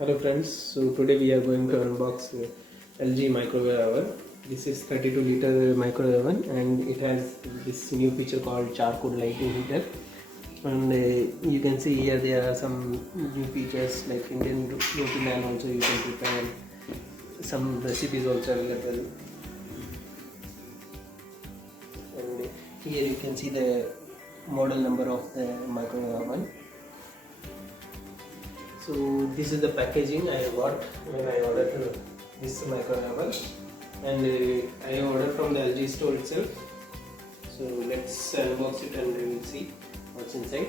Hello friends, so today we are going to unbox LG microwave oven. This is 32-liter microwave oven and it has this new feature called charcoal lighting heater. And you can see here there are some new features like Indian roti naan also you can prepare. Some recipes also available. And here you can see the model number of the microwave oven. So this is the packaging I got when I ordered this microwave oven, and I ordered from the LG store itself. So let's unbox it and we will see what's inside.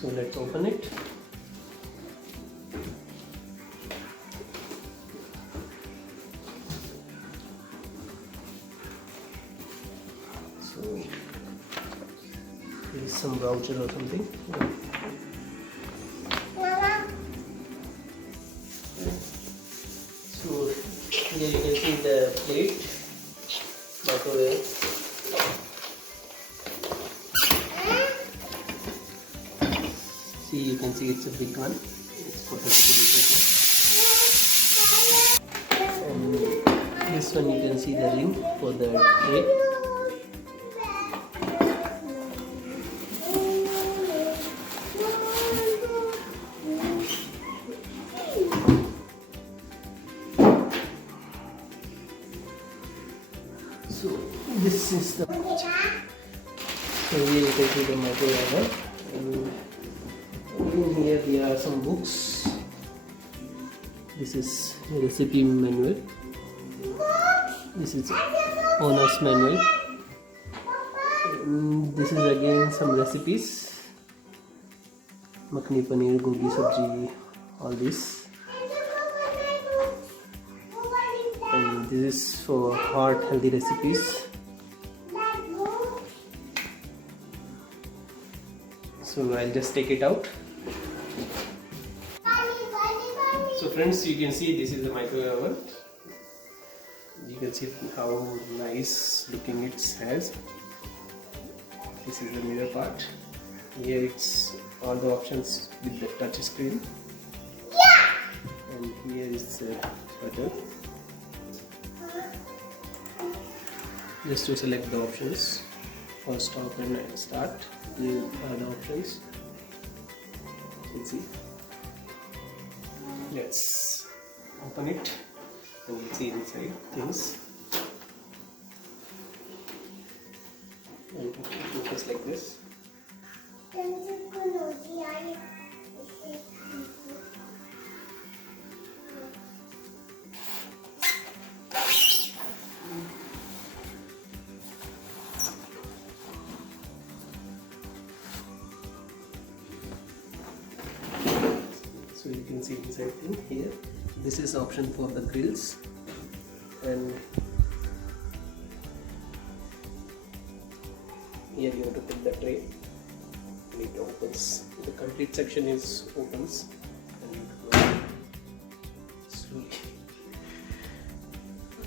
So let's open it. So there is some voucher or something. So here you can see the plate, microwave. See, you can see it's a big one. It's for 32 liters. And this one you can see the ring for the tray. So this is the. So here you can see the microwave oven. And here there are some books. This is a recipe manual. This is owner's manual. And this is again some recipes. Makhni paneer, gobi sabji, all this. And this is for heart healthy recipes. So I'll just take it out. So friends, you can see this is the microwave oven. You can see how nice looking it has. This is the mirror part. Here it's all the options with the touch screen. And here is the button. Just to select the options for stop and start. Here are the options. Let's see. Let's open it and we'll see inside things. And it looks like this. So you can see inside thing here. This is option for the grills, and here you have to put the tray. And it opens. The complete section is opens, and you close it slowly.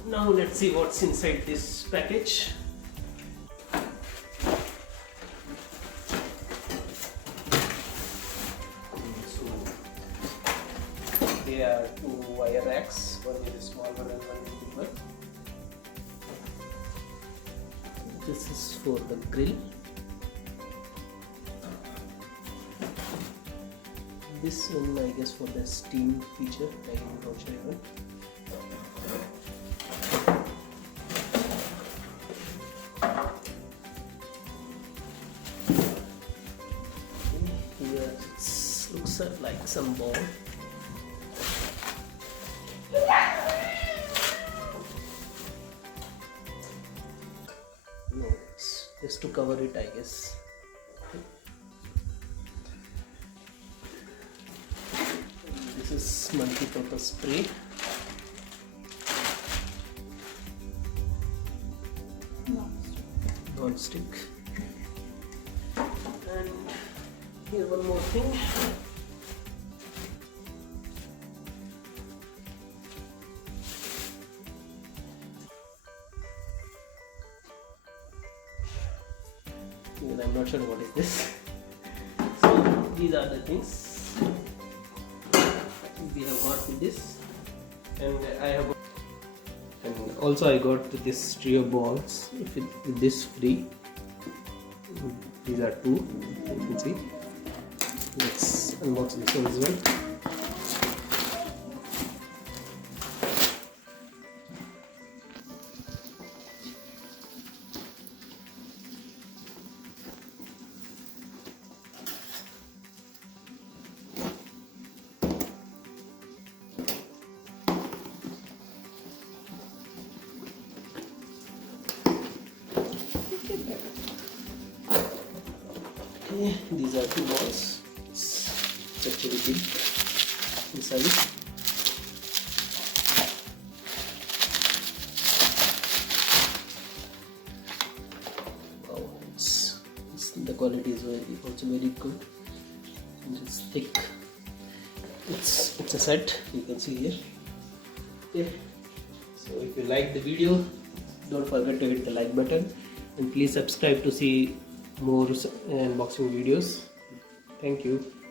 Now let's see what's inside this package. There are two wire racks, one is a small one and one is a big one. This is for the grill. This one I guess for the steam feature, like in Convection. Here it looks like some ball. just to cover it, I guess. This is multi-purpose spray. Non-stick. And here one more thing. Well, I'm not sure what is this. So these are the things we have got with this, and I have. And also I got this trio balls with this free. These are two, you can see. Let's unbox this one as well. Okay, these are two balls. It's actually big inside. Wow, the quality is also very good. And it's thick. It's a set. You can see here. Okay. So if you like the video, don't forget to hit the like button, and please subscribe to see more unboxing videos. Thank you.